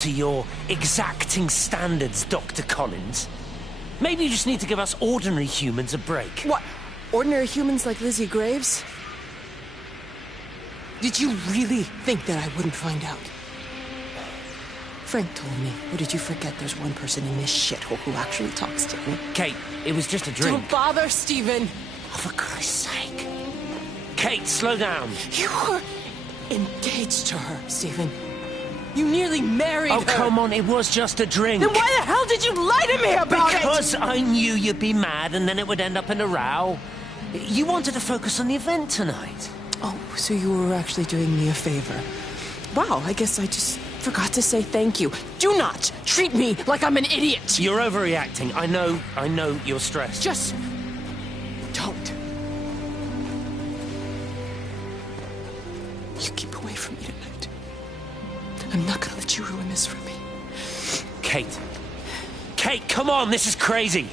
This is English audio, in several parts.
to your exacting standards, Dr. Collins. Maybe you just need to give us ordinary humans a break. What? Ordinary humans like Lizzie Graves? Did you really think that I wouldn't find out? Frank told me. Or did you forget there's one person in this shithole who actually talks to me? Kate, it was just a drink. Don't bother, Stephen! Oh, for Christ's sake. Kate, slow down. You were engaged to her, Stephen. You nearly married her. Oh, come on, it was just a drink. Then why the hell did you lie to me about it? Because I knew you'd be mad and then it would end up in a row. You wanted to focus on the event tonight. Oh, so you were actually doing me a favor. Wow, I guess I just forgot to say thank you. Do not treat me like I'm an idiot. You're overreacting. I know you're stressed. Just don't. You keep away from me tonight. I'm not gonna let you ruin this for me. Kate. Kate, come on, this is crazy.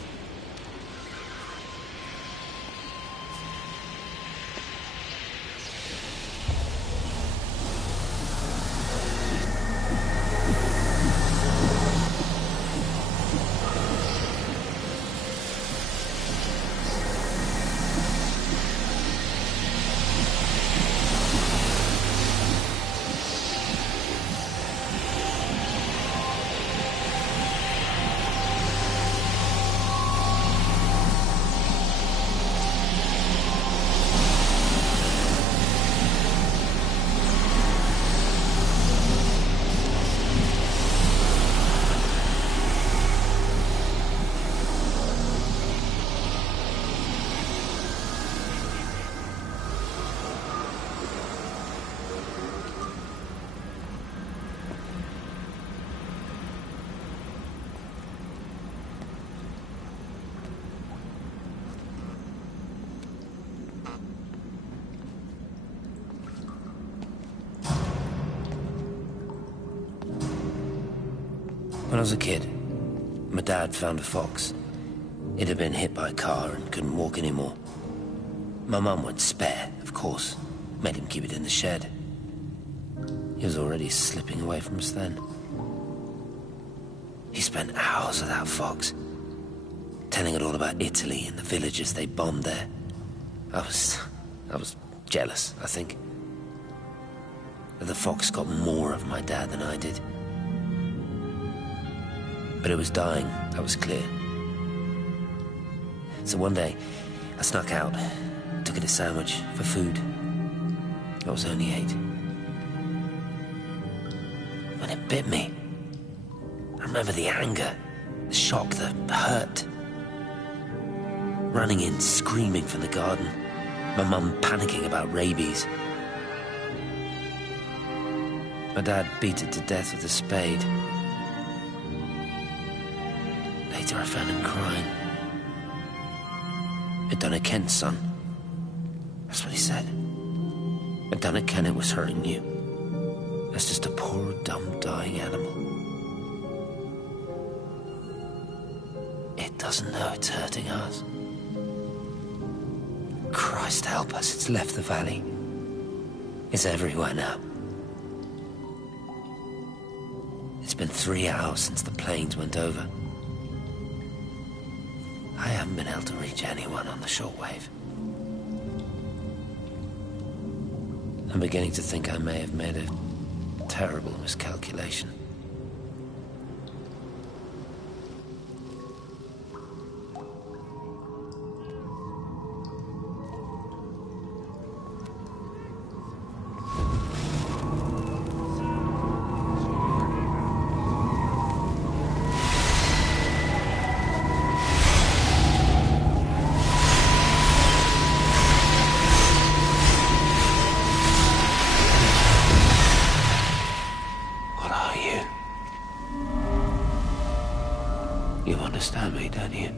When I was a kid, my dad found a fox. It had been hit by a car and couldn't walk anymore. My mum went spare, of course, made him keep it in the shed. He was already slipping away from us then. He spent hours with that fox, telling it all about Italy and the villages they bombed there. I was jealous, I think. But the fox got more of my dad than I did. But it was dying, that was clear. So one day, I snuck out, took it a sandwich for food. I was only 8. When it bit me, I remember the anger, the shock, the hurt. Running in, screaming from the garden, my mum panicking about rabies. My dad beat it to death with a spade. Later I found him crying. McDonough Kent's son. That's what he said. McDonough Kent was hurting you. That's just a poor, dumb, dying animal. It doesn't know it's hurting us. Christ help us, it's left the valley. It's everywhere now. It's been 3 hours since the planes went over. I haven't been able to reach anyone on the shortwave. I'm beginning to think I may have made a terrible miscalculation. You understand me, don't you?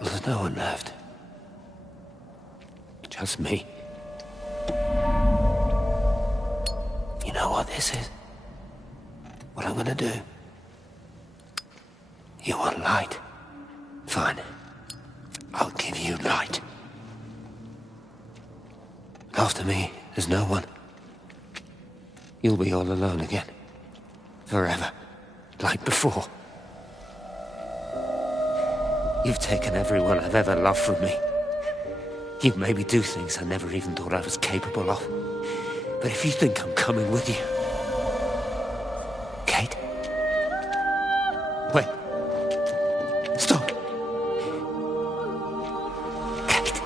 Well, there's no one left. Just me. You know what this is? What I'm gonna do? You want light? Fine. I'll give you light. After me, there's no one. You'll be all alone again. Forever. Like before. You've taken everyone I've ever loved from me. You've made me do things I never even thought I was capable of. But if you think I'm coming with you... Kate? Wait. Stop. Kate.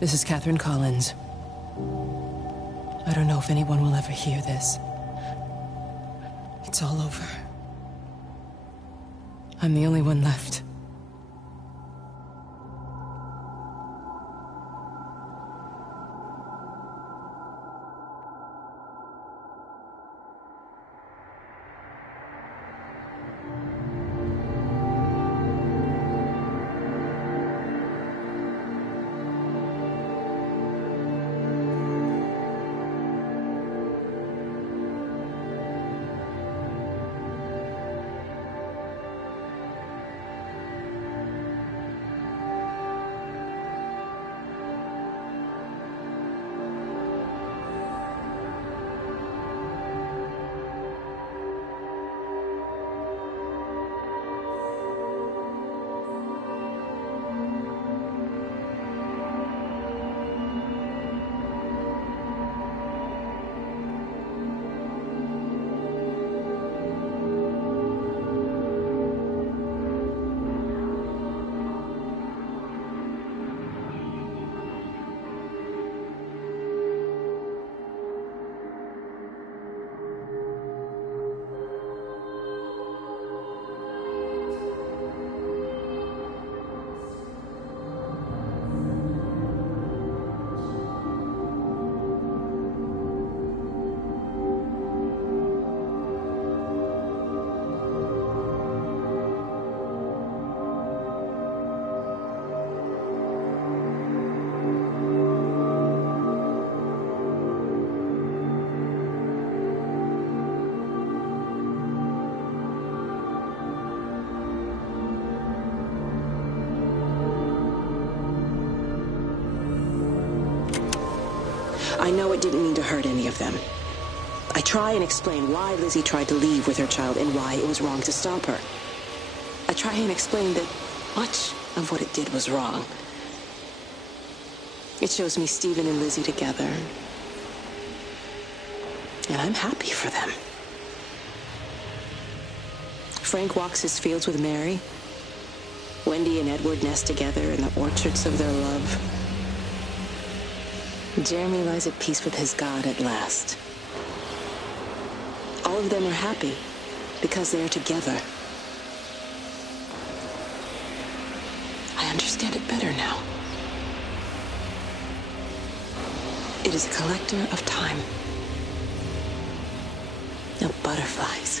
This is Catherine Collins. I don't know if anyone will ever hear this. It's all over. I'm the only one left. I know it didn't mean to hurt any of them. I try and explain why Lizzie tried to leave with her child and why it was wrong to stop her. I try and explain that much of what it did was wrong. It shows me Stephen and Lizzie together. And I'm happy for them. Frank walks his fields with Mary. Wendy and Edward nest together in the orchards of their love. Jeremy lies at peace with his God at last. All of them are happy because they are together. I understand it better now. It is a collector of time, of butterflies.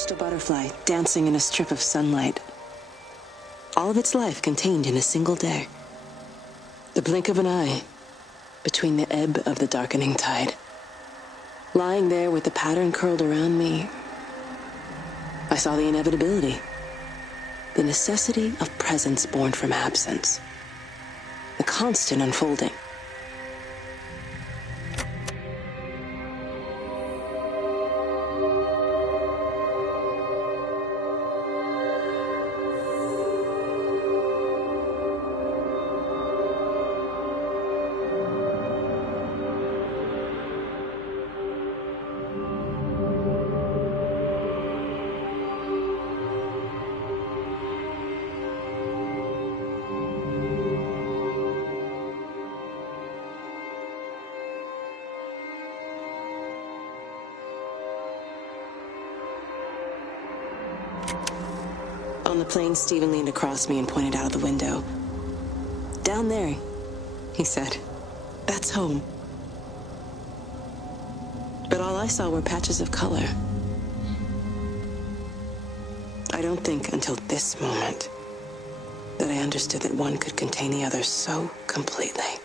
watched a butterfly dancing in a strip of sunlight. All of its life contained in a single day. The blink of an eye between the ebb of the darkening tide. Lying there with the pattern curled around me, I saw the inevitability, the necessity of presence born from absence, the constant unfolding. On the plane, Stephen leaned across me and pointed out of the window. "Down there," he said. "That's home." But all I saw were patches of color. I don't think until this moment that I understood that one could contain the other so completely.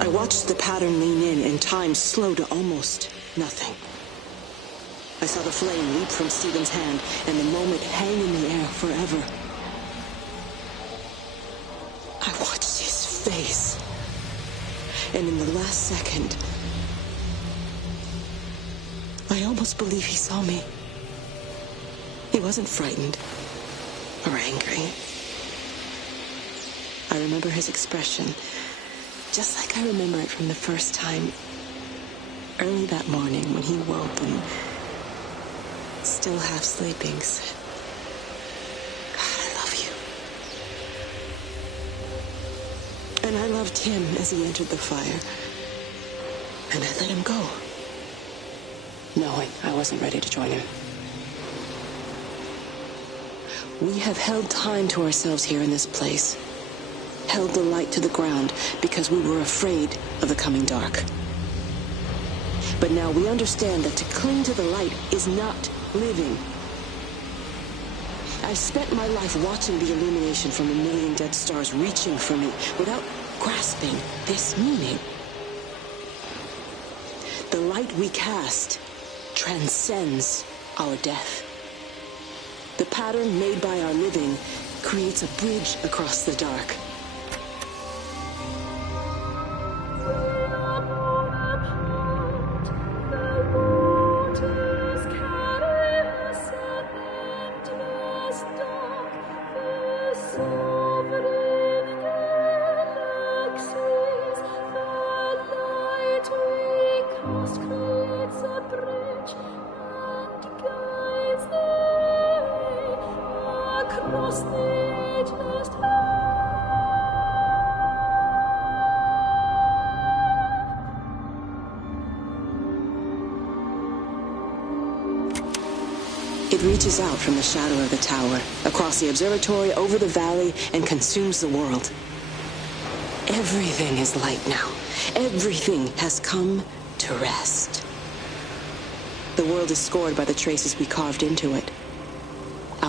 I watched the pattern lean in and time slow to almost nothing. I saw the flame leap from Stephen's hand and the moment hang in the air forever. I watched his face, and in the last second, I almost believe he saw me. He wasn't frightened or angry. I remember his expression, just like I remember it from the first time, early that morning when he woke and, still half sleeping, said, "God, I love you." And I loved him as he entered the fire. And I let him go, knowing I wasn't ready to join him. We have held time to ourselves here in this place. Held the light to the ground because we were afraid of the coming dark. But now we understand that to cling to the light is not living. I've spent my life watching the illumination from a million dead stars reaching for me without grasping this meaning. The light we cast transcends our death. The pattern made by our living creates a bridge across the dark. It reaches out from the shadow of the tower, across the observatory, over the valley, and consumes the world. Everything is light now. Everything has come to rest. The world is scored by the traces we carved into it.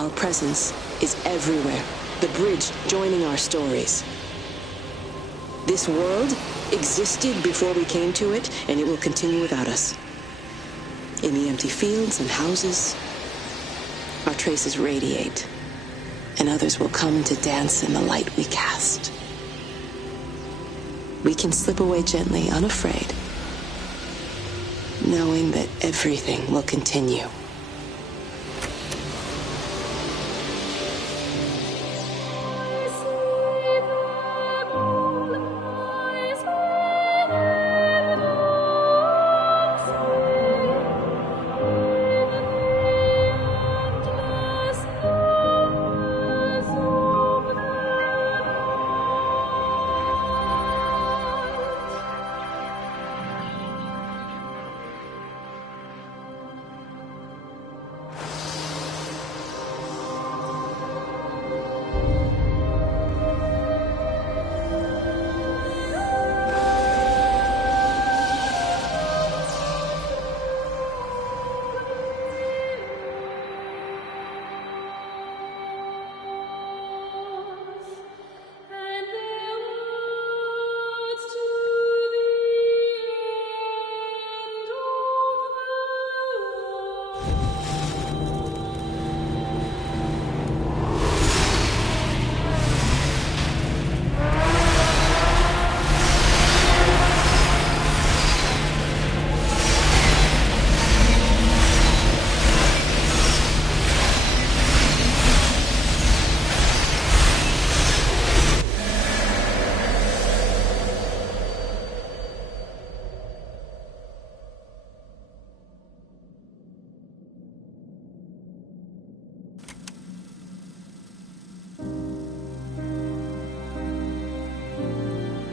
Our presence is everywhere, the bridge joining our stories. This world existed before we came to it, and it will continue without us. In the empty fields and houses, our traces radiate, and others will come to dance in the light we cast. We can slip away gently, unafraid, knowing that everything will continue.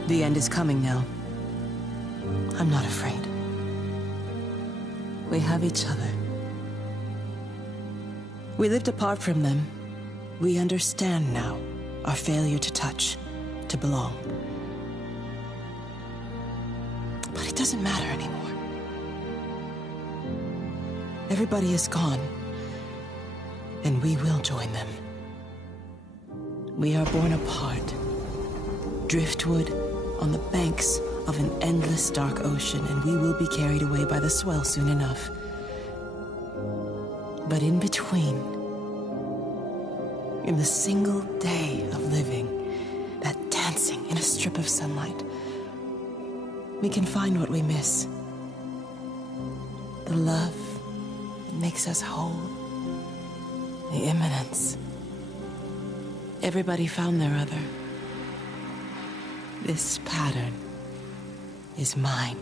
The end is coming now. I'm not afraid. We have each other. We lived apart from them. We understand now our failure to touch, to belong. But it doesn't matter anymore. Everybody is gone, and we will join them. We are born apart, driftwood on the banks of an endless dark ocean, and we will be carried away by the swell soon enough. But in between, in the single day of living, that dancing in a strip of sunlight, we can find what we miss. The love that makes us whole. The imminence. Everybody found their other. This pattern is mine.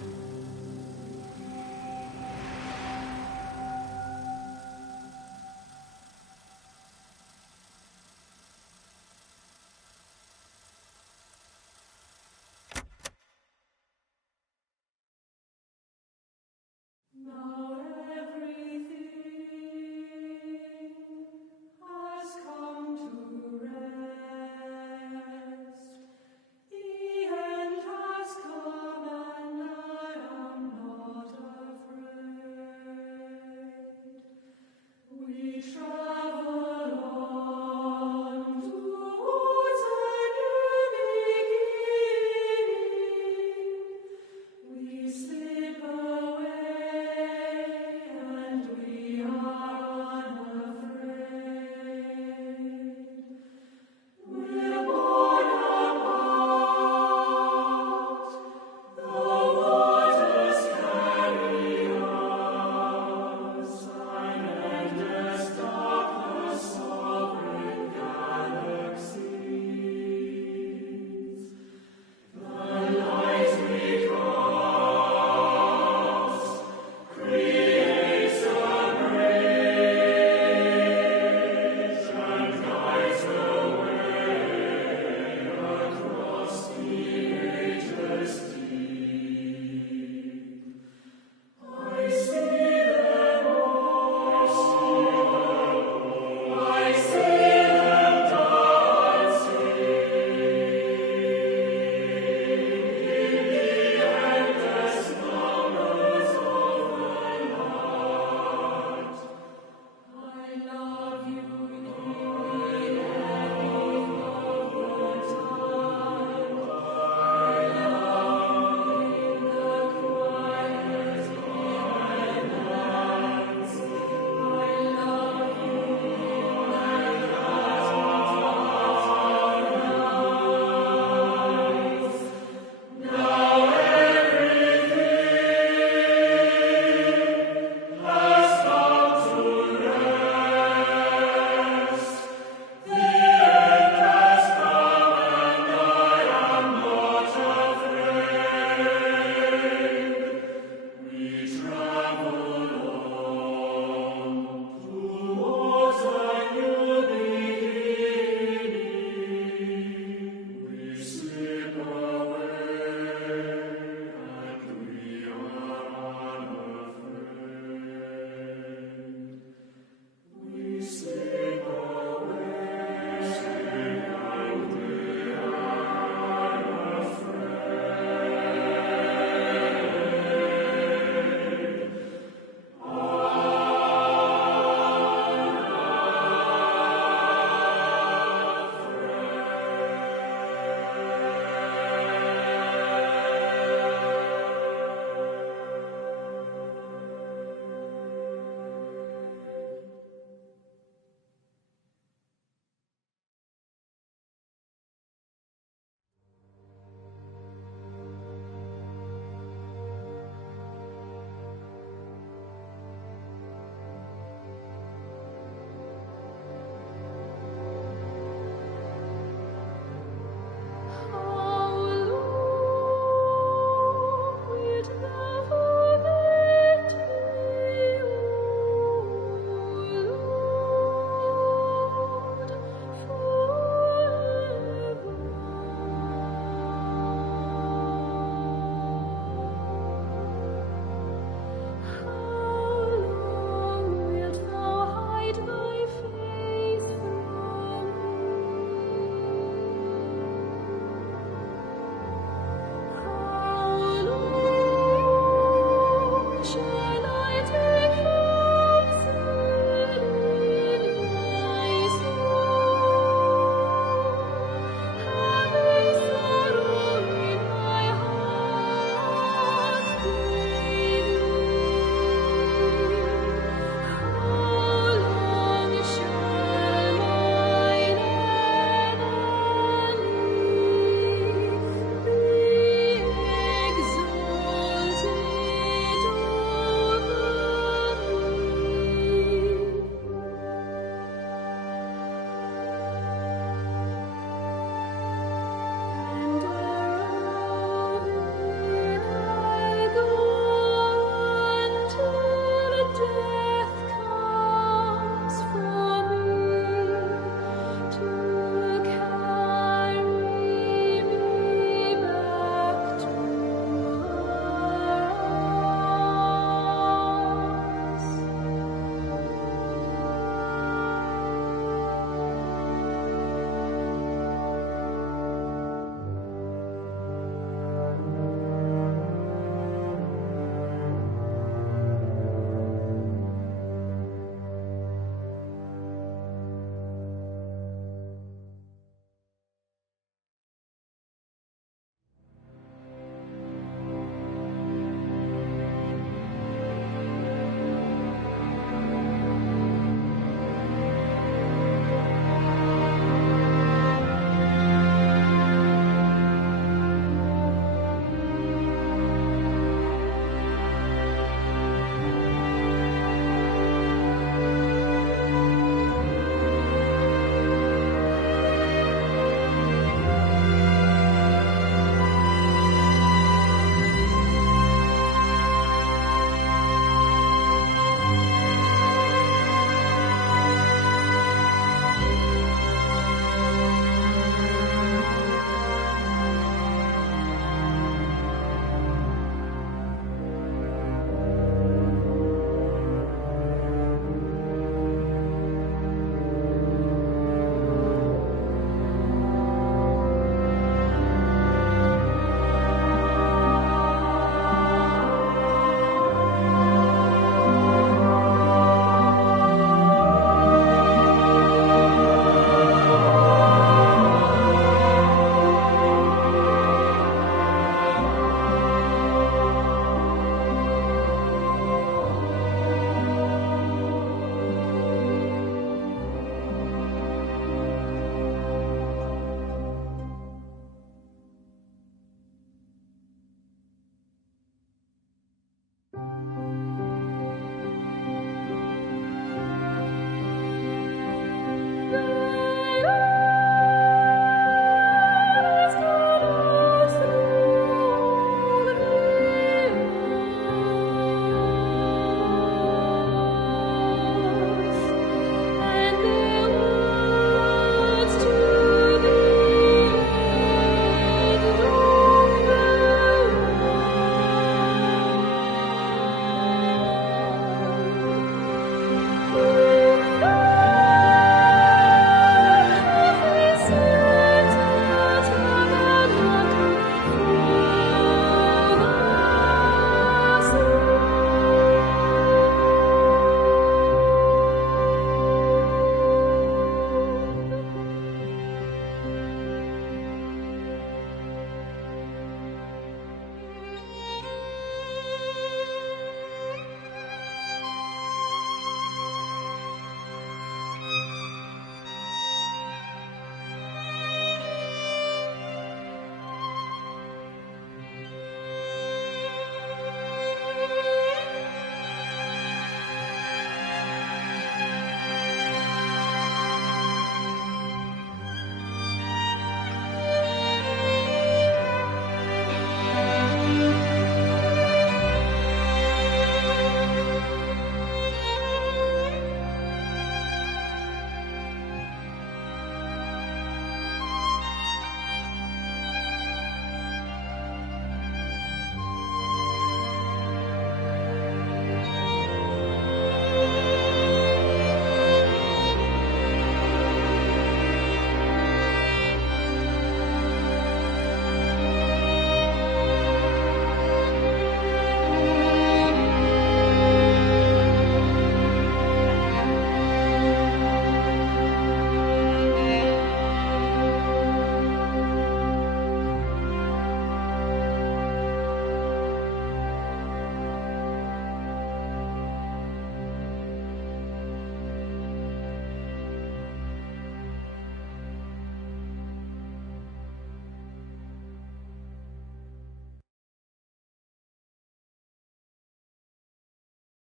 day.